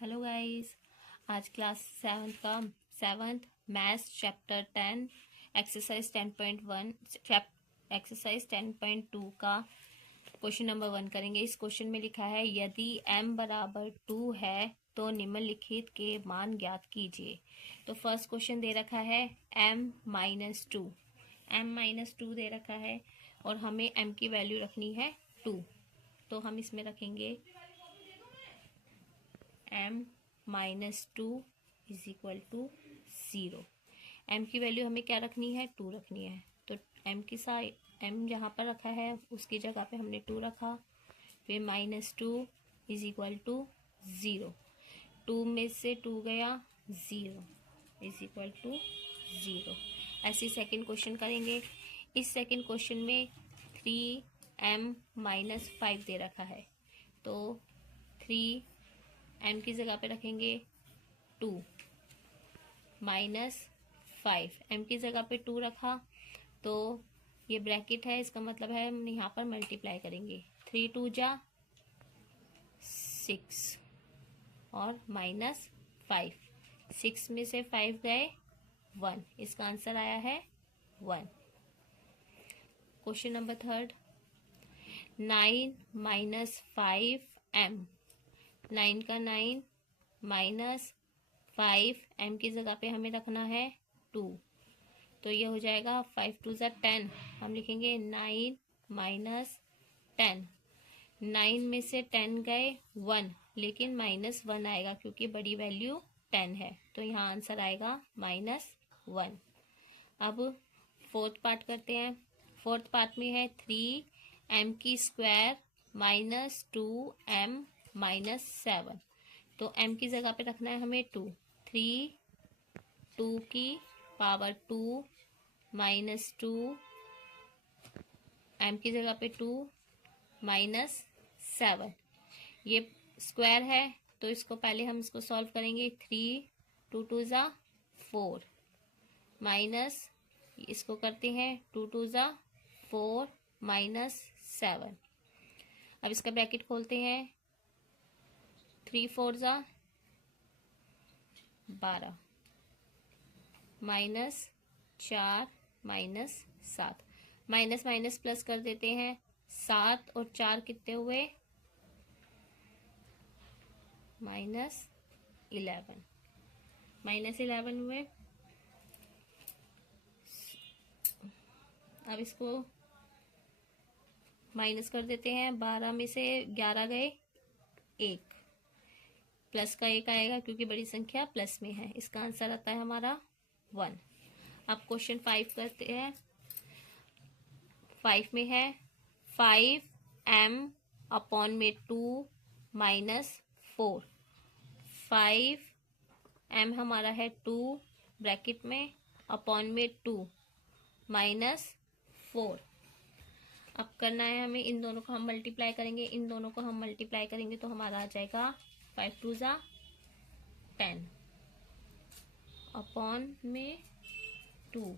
Hello guys. आज class seventh maths chapter 10 exercise 10.1 exercise 10.2 का question number 1 करेंगे। इस क्वेश्चन में लिखा है यदि m बराबर 2 है तो निम्नलिखित के मान ज्ञात कीजिए। तो फर्स्ट क्वेश्चन दे रखा है m-2 दे रखा है और हमें m की वैल्यू रखनी है 2। तो हम इसमें रखेंगे m-2 is equal to 0। m की वैल्यू हमें क्या रखनी है, 2 रखनी है। तो m जहाँ पर रखा है उसकी जगह पे हमने 2 रखा, फिर -2 इज इक्वल टू 0। 2 में से 2 गया 0 इज इक्वल टू 0। ऐसे सेकेंड क्वेश्चन करेंगे। इस सेकेंड क्वेश्चन में 3m-5 दे रखा है, तो 3 m की जगह पे रखेंगे 2 -5। m की जगह पे 2 रखा तो ये ब्रैकेट है, इसका मतलब है हम यहाँ पर मल्टीप्लाई करेंगे। 3 2 जा 6 और -5। 6 में से 5 गए 1, इसका आंसर आया है 1। Question number third 9 -5m। 9 का 9 -5 m की जगह पे हमें रखना है 2, तो ये हो जाएगा 5 2 ज़ा 10। हम लिखेंगे 9 -10। 9 में से 10 गए 1, लेकिन -1 आएगा क्योंकि बड़ी वैल्यू 10 है, तो यहाँ आंसर आएगा -1। अब फोर्थ पार्ट करते हैं। फोर्थ पार्ट में है 3m² -2m -7। तो m की जगह पे रखना है हमें 2। 3 2 की पावर 2 -2 m की जगह पे 2 -7। ये स्क्वायर है तो इसको पहले हम इसको सॉल्व करेंगे। 3 2 2 ज़ा 4 माइनस इसको करते हैं 2 2 ज़ा 4 -7। अब इसका ब्रैकेट खोलते हैं। 3 4 ज़ा 12 -4 -7। माइनस माइनस प्लस कर देते हैं। 7 और 4 कितने हुए, -11। -11 हुए। अब इसको माइनस कर देते हैं। 12 में से 11 गए 1, प्लस का 1 आएगा क्योंकि बड़ी संख्या प्लस में है। इसका आंसर आता है हमारा 1। अब क्वेश्चन 5 करते हैं। 5 में है 5m/2 -4। 5m हमारा है 2 ब्रैकेट में, अपॉन में 2 -4। अब करना है हमें, इन दोनों को हम मल्टीप्लाई करेंगे। इन दोनों को हम मल्टीप्लाई करेंगे तो हमारा आ जाएगा 5 2 ज़ा 10 अपॉन में 2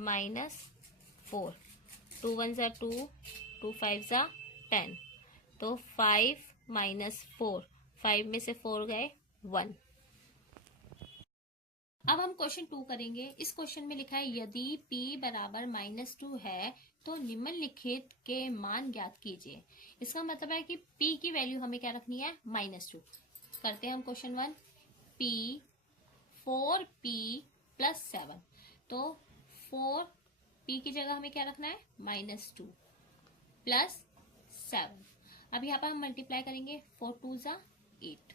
-4। 2 1 ज़ा 2, 2 5 ज़ा 10। तो 5 -4, 5 में से 4 गए 1। अब हम क्वेश्चन 2 करेंगे। इस क्वेश्चन में लिखा है यदि p बराबर -2 है तो निम्नलिखित के मान ज्ञात कीजिए। इसका मतलब है कि p की वैल्यू हमें क्या रखनी है, -2। करते हैं हम क्वेश्चन 1। p 4p + 7। तो 4p की जगह हमें क्या रखना है, -2 + 7। अब यहाँ पर हम मल्टीप्लाई करेंगे। 4 2 ज़ा 8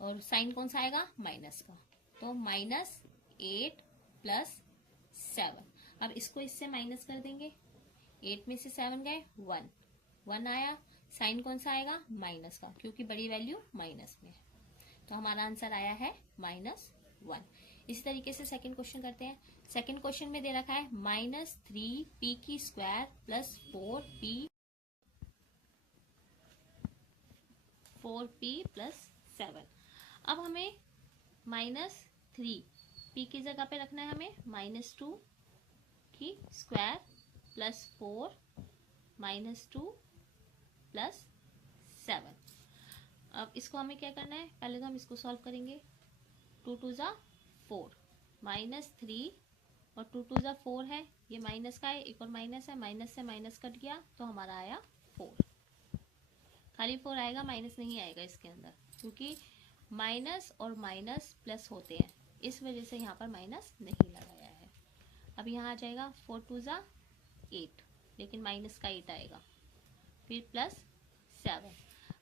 और साइन कौन सा आएगा, माइनस का, तो -8 + 7। अब इसको इससे माइनस कर देंगे। 8 में से 7 गए 1, 1 आया। साइन कौन सा आएगा, माइनस का, क्योंकि बड़ी वैल्यू माइनस में है। तो हमारा आंसर आया है -1। इसी तरीके से सेकंड क्वेश्चन करते हैं। सेकंड क्वेश्चन में दे रखा है -3p² + 4p + 7। अब हमें -3p की जगह पे रखना है हमें -2 की स्क्वायर + 4 -2 + 7। अब इसको हमें क्या करना है, पहले तो हम इसको सॉल्व करेंगे। 2 2 ज़ा 4 -3 और 2 2 ज़ा 4 है, ये माइनस का है, एक और माइनस है, माइनस से माइनस कट गया तो हमारा आया 4। खाली 4 आएगा, माइनस नहीं आएगा इसके अंदर, क्योंकि माइनस और माइनस प्लस होते हैं, इस वजह से यहाँ पर माइनस नहीं लगाया है। अब यहाँ आ जाएगा 4 2 ज़ा 8, लेकिन माइनस का 8 आएगा, फिर प्लस 7।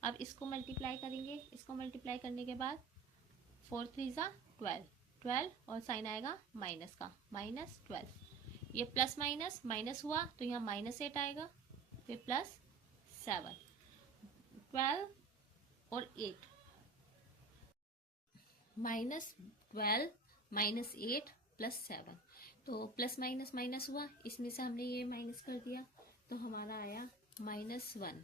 अब इसको मल्टीप्लाई करेंगे, इसको मल्टीप्लाई करने के बाद 4 3 ज़ा 12, 12 और साइन आएगा माइनस का, -12। ये प्लस माइनस माइनस हुआ तो यहाँ -8 आएगा, फिर प्लस 7, 12 और 8, -12 -8 प्लस 7, तो प्लस माइनस माइनस हुआ, इसमें से हमने ये माइनस कर दिया तो हमारा आया -1,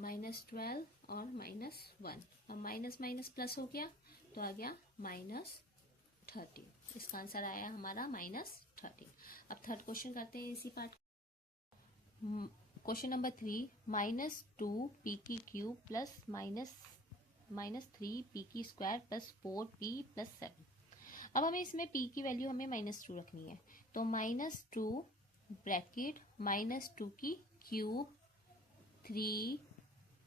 -12 और -1, और माइनस माइनस प्लस हो गया तो आ गया -13। इसका आंसर आया हमारा -13। अब थर्ड क्वेश्चन करते हैं इसी पार्ट। क्वेश्चन नंबर 3, -2 पी की क्यूब प्लस -3 पी की स्क्वायर प्लस 4 पी प्लस 7। अब हमें इसमें p की वैल्यू हमें -2 रखनी है, तो -2 ब्रैकेट -2 की क्यूब 3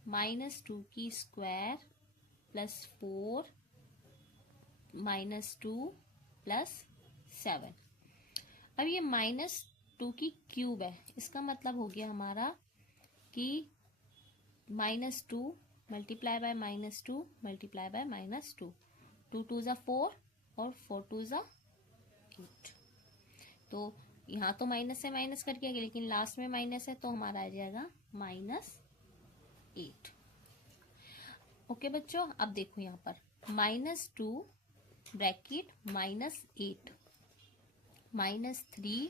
-2 की स्क्वायर प्लस 4 -2 प्लस 7। अब ये -2 की क्यूब है, इसका मतलब हो गया हमारा कि -2 मल्टीप्लाई बाय -2 मल्टीप्लाई बाय -2, 2 2 ज़ा 4 और 4 2 ज़ा 8। तो यहाँ तो माइनस से माइनस कट गया, लेकिन लास्ट में माइनस है तो हमारा आ जाएगा -8। ओके बच्चों, अब देखो यहाँ पर -2 ब्रैकेट -8 -3,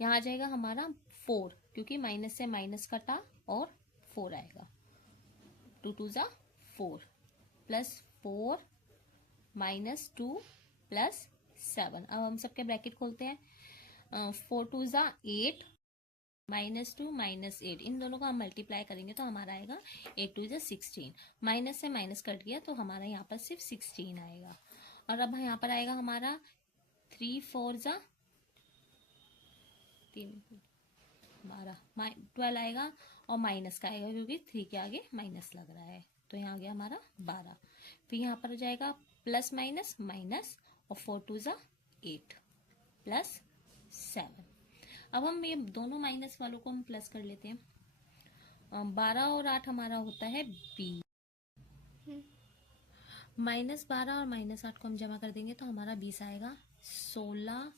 यहाँ आ जाएगा हमारा 4, क्योंकि माइनस से माइनस कटा और 4 आएगा, 2 2 ज़ा 4 प्लस 4 -2 प्लस 7। अब हम सबके ब्रैकेट खोलते हैं, 4 2 ज़ा 8 -2 -8, इन दोनों को हम मल्टीप्लाई करेंगे तो हमारा आएगा 8 2 ज़ा 16, माइनस से माइनस कट गया तो हमारा यहाँ पर सिर्फ 16 आएगा। और अब यहाँ पर आएगा हमारा 3 4 ज़ा 12, 12 आएगा और माइनस का आएगा, क्योंकि 3 के आगे माइनस लग रहा है, तो यहाँ आ गया हमारा 12। फिर यहाँ पर हो जाएगा प्लस माइनस माइनस और 4 2 ज़ा 8 प्लस 7। अब हम ये दोनों माइनस वालों को हम प्लस कर लेते हैं, 12 और 8 हमारा होता है 20, -12 और -8 को हम जमा कर देंगे तो हमारा 20 आएगा, 16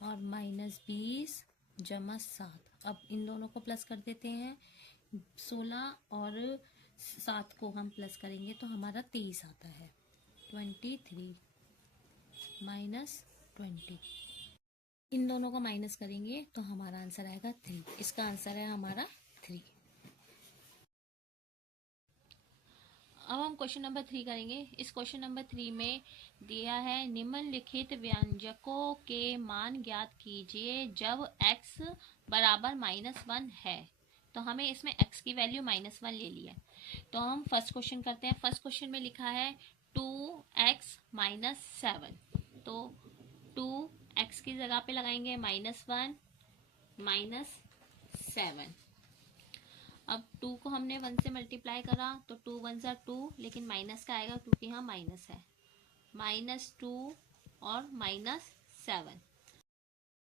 और -20 जमा 7। अब इन दोनों को प्लस कर देते हैं, 16 और 7 को हम प्लस करेंगे तो हमारा 23 आता है, 23 -20, इन दोनों को माइनस करेंगे तो हमारा आंसर आएगा 3। इसका आंसर है हमारा 3। अब हम क्वेश्चन नंबर 3 करेंगे। इस क्वेश्चन नंबर 3 में दिया है निम्नलिखित व्यंजकों के मान ज्ञात कीजिए जब x बराबर -1 है। तो हमें इसमें x की वैल्यू -1 ले ली है, तो हम फर्स्ट क्वेश्चन करते हैं। फर्स्ट क्वेश्चन में लिखा है 2x -7, तो 2x की जगह पे लगाएंगे -1 -7। अब 2 को हमने 1 से मल्टीप्लाई करा तो 2 1 ज़ा 2, लेकिन माइनस का आएगा क्योंकि यहाँ माइनस है, -2 और -7,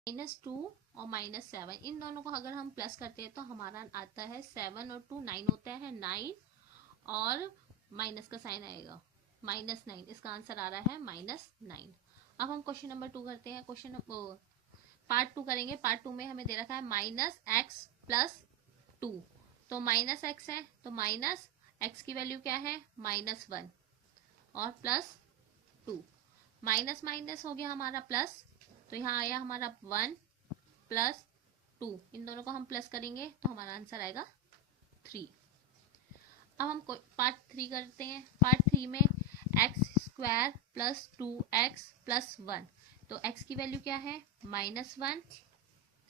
-2 और -7, इन दोनों को अगर हम प्लस करते हैं तो हमारा आता है 7 और 2 9 होता है, 9 और माइनस का साइन आएगा -9। इसका आंसर आ रहा है -9। अब हम क्वेश्चन नंबर 2 करते हैं। क्वेश्चन पार्ट 2 करेंगे। पार्ट 2 में हमें दे रखा है -x + 2, तो -x है तो -x की वैल्यू क्या है -1 और +2, माइनस माइनस हो गया हमारा प्लस, तो यहाँ आया हमारा 1 + 2, इन दोनों को हम प्लस करेंगे तो हमारा आंसर आएगा 3। अब हम पार्ट 3 करते हैं। पार्ट 3 में x² + 2x + 1, तो x की वैल्यू क्या है -1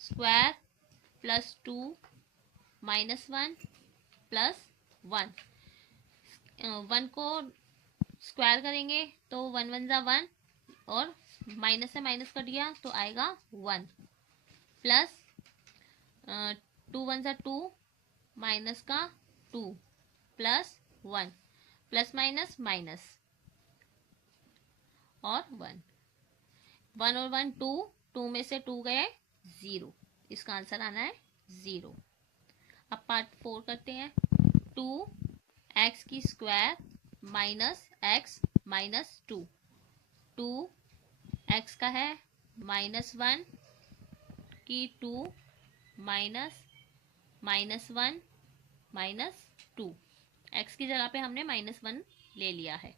स्क्वायर + 2 -1 + 1, 1 को स्क्वायर करेंगे तो 1 1 जा 1 और माइनस से माइनस कट गया तो आएगा 1 प्लस 2 1 जा 2 माइनस का 2 प्लस 1 प्लस माइनस माइनस और 1 1 और 1 2 2 में से 2 गए 0। इसका आंसर आना है 0। अब पार्ट 4 करते हैं। 2x की square minus x minus 2 2x का है -1 की 2 माइनस -1 -2 x की जगह पे हमने -1 ले लिया है।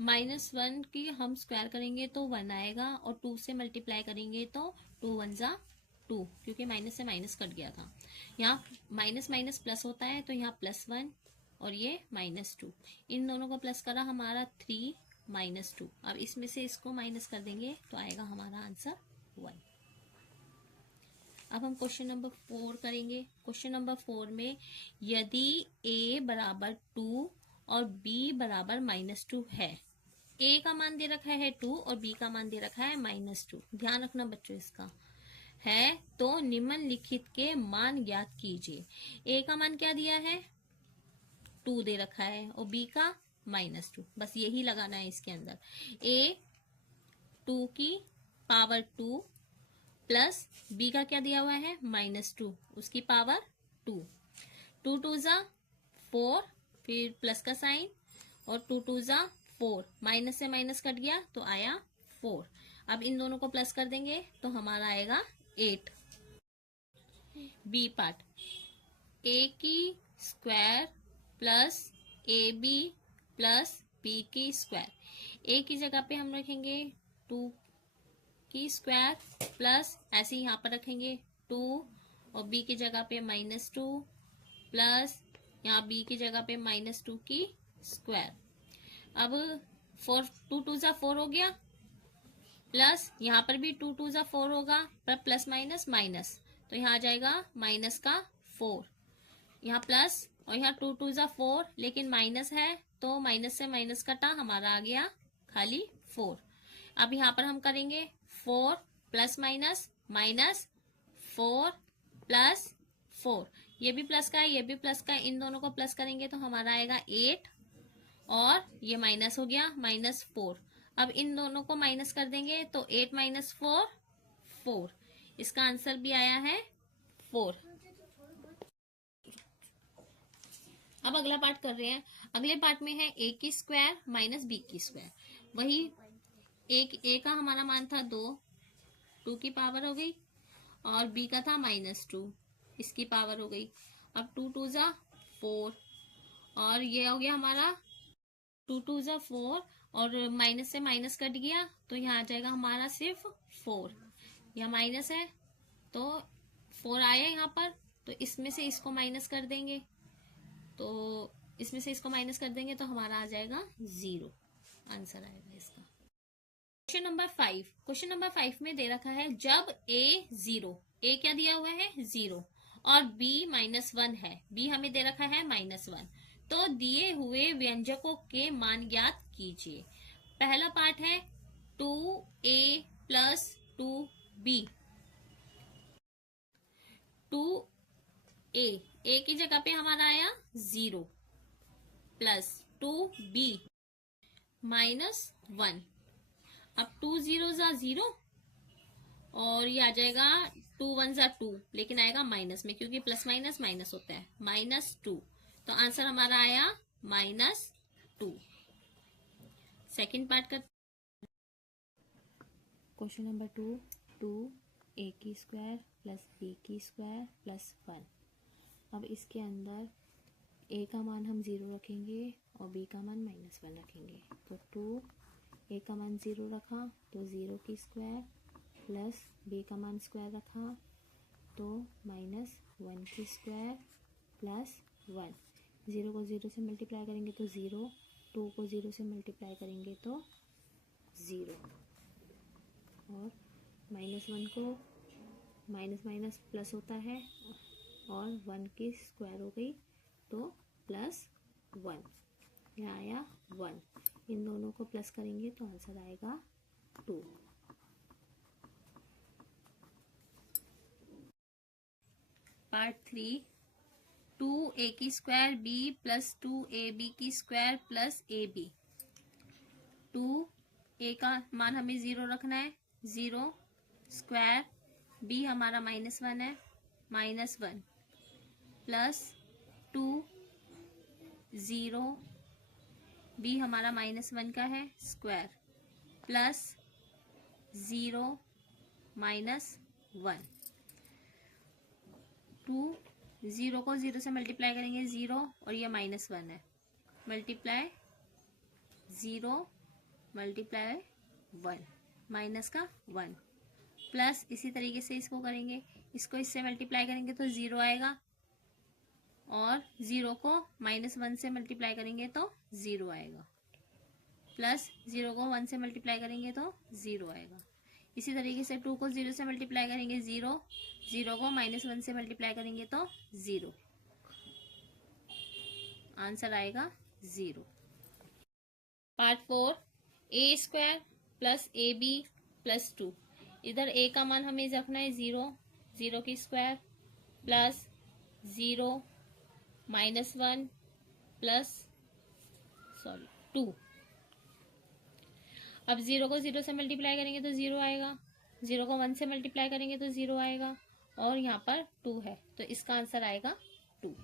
-1 की हम स्क्वायर करेंगे तो 1 आएगा और 2 से मल्टीप्लाई करेंगे तो 2 1 जा 2 क्योंकि माइनस से माइनस कट गया था। यहाँ माइनस माइनस प्लस होता है तो यहाँ +1 और ये -2, इन दोनों को प्लस करा हमारा 3 -2। अब इसमें से इसको माइनस कर देंगे तो आएगा हमारा आंसर 1। अब हम क्वेश्चन नंबर 4 करेंगे। क्वेश्चन नंबर 4 में यदि a बराबर 2 और b बराबर -2 है, a का मान दे रखा है 2 और b का मान दे रखा है -2। ध्यान रखना बच्चों इसका है, तो निम्नलिखित के मान ज्ञात कीजिए। a का मान क्या दिया है 2 दे रखा है और b का -2, बस यही लगाना है इसके अंदर। a 2 की पावर 2 प्लस b का क्या दिया हुआ है -2 उसकी पावर 2 2 2 जा 4 फिर प्लस का साइन और 2 2 जा 4 माइनस से माइनस कट गया तो आया 4। अब इन दोनों को प्लस कर देंगे तो हमारा आएगा 8। बी पार्ट a की square plus ab plus b की स्क्वायर। a की जगह पे हम रखेंगे 2 की स्क्वायर प्लस ऐसे यहाँ पर रखेंगे 2 और b की जगह पे -2 प्लस यहाँ b की जगह पे -2 की स्क्वायर। अब 4 2 2 जा 4 हो गया प्लस यहाँ पर भी 2 2 जा 4 होगा पर प्लस माइनस माइनस तो यहाँ आ जाएगा माइनस का 4, यहाँ प्लस और यहाँ 2 2 जा 4 लेकिन माइनस है तो माइनस से माइनस कटा हमारा आ गया खाली 4। अब यहाँ पर हम करेंगे 4 प्लस माइनस माइनस 4 प्लस 4, ये भी प्लस का है ये भी प्लस का है, इन दोनों को प्लस करेंगे तो हमारा आएगा 8 और ये माइनस हो गया -4। अब इन दोनों को माइनस कर देंगे तो 8 - 4 4, इसका आंसर भी आया है 4। अब अगला पार्ट कर रहे हैं। अगले पार्ट में है a की स्क्वायर माइनस b की स्क्वायर। वही a का हमारा मान था 2 की पावर हो गई और b का था -2 इसकी पावर हो गई। अब 2 2 जा 4 और ये हो गया हमारा 2 2 जा 4 और माइनस से माइनस कट गया तो यहाँ आ जाएगा हमारा सिर्फ 4। यहाँ माइनस है तो 4 आया यहाँ पर, तो इसमें से इसको माइनस कर देंगे तो तो हमारा आ जाएगा 0, आंसर आएगा इसका। क्वेश्चन नंबर 5 में दे रखा है जब a क्या दिया हुआ है 0 और b -1 है, b हमें दे रखा है -1, तो दिए हुए व्यंजकों के मान ज्ञात कीजिए। पहला पार्ट है 2a प्लस 2b। 2a की जगह पे हमारा आया 0 प्लस 2b -1। अब 2 0 जा 0 और ये आ जाएगा 2 1 जा 2 लेकिन आएगा माइनस में क्योंकि प्लस माइनस माइनस होता है -2, तो आंसर हमारा आया -2। सेकंड पार्ट का क्वेश्चन नंबर 2a की स्क्वायर प्लस b की स्क्वायर प्लस 1। अब इसके अंदर a का मान हम 0 रखेंगे और b का मान -1 रखेंगे, तो 2a का मान 0 रखा तो 0 की स्क्वायर प्लस b का मान स्क्वायर रखा तो -1 की स्क्वायर प्लस 1। 0 को 0 से मल्टीप्लाई करेंगे तो 0, 2 को 0 से मल्टीप्लाई करेंगे तो 0 और -1 को माइनस माइनस प्लस होता है और 1 की स्क्वायर हो गई तो प्लस 1, यहाँ आया 1, इन दोनों को प्लस करेंगे तो आंसर आएगा 2। पार्ट 3, 2a की स्क्वायर b प्लस 2ab की स्क्वायर प्लस ab। 2a का मान हमें 0 रखना है, 0 स्क्वायर, b हमारा -1 है, -1 प्लस 2 0, b हमारा -1 का है स्क्वायर प्लस 0 -1। 2 0 को 0 से मल्टीप्लाई करेंगे 0 और ये -1 है, मल्टीप्लाई 0 मल्टीप्लाई 1, माइनस का 1 प्लस इसी तरीके से इसको करेंगे, इसको इससे मल्टीप्लाई करेंगे तो 0 आएगा और 0 को -1 से मल्टीप्लाई करेंगे तो 0 आएगा, प्लस 0 को 1 से मल्टीप्लाई करेंगे तो 0 आएगा। इसी तरीके से 2 को 0 से मल्टीप्लाई करेंगे 0, 0 को -1 से मल्टीप्लाई करेंगे तो 0, आंसर आएगा 0। Part 4, a square plus ab plus 2। इधर a का मान हमें रखना है 0, 0 की स्क्वायर प्लस 0 -1 प्लस 2। अब 0 को 0 से मल्टीप्लाई करेंगे तो 0 आएगा, 0 को 1 से मल्टीप्लाई करेंगे तो 0 आएगा और यहाँ पर 2 है तो इसका आंसर आएगा 2।